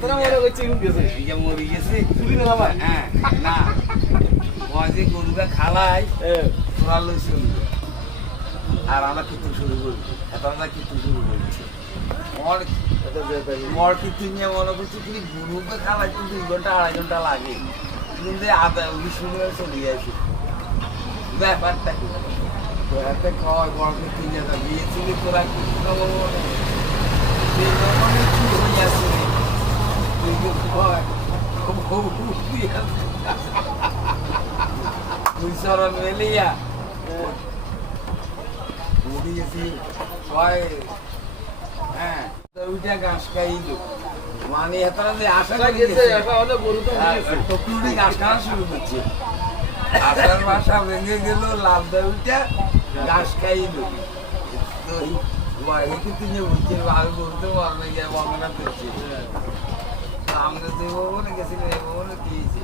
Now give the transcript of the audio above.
তোরা মনে করছিস গেছে ইয়া মরি গেছে চুরি না আমার হ্যাঁ না ওয়াজে গরুটা খালাই তোরা লই শুরু আর আমরা কিন্তু শুরু করি এখন আমরা কিন্তু শুরু করছি মর কিন্তু নিয়ে মনে করছি কি গরুকে খালাই কিন্তু 2 ঘন্টা 2.5 ঘন্টা লাগে কিন্তু আধা উনি শুরু হয়ে চলে গেছে ব্যাপারটা কি তো এত খাওয়াই বড় কিন্তু নিয়ে যাবি ছিল তোরা কি খাবো মনে কি হইয়াছে তুই কি খাওয়াই তুই সরণ মেলিয়া উঠে গেছি কয় হ্যাঁ ওইটা ঘাস খাইল মানে এতটা যে আশা গেছে এখন অনেক গরু তো গেছে টুকটুকি ঘাস খাওয়া শুরু করছে আসার বাসা ভেঙে গেল লাভ দেয় উঠে ঘাস খাইল তো একে তিনি বুঝছেন ভালো করতে পারবে গিয়ে বন্ধনা করছে আমরা যে ভবনে গেছিলাম এই ভবনে দিয়েছি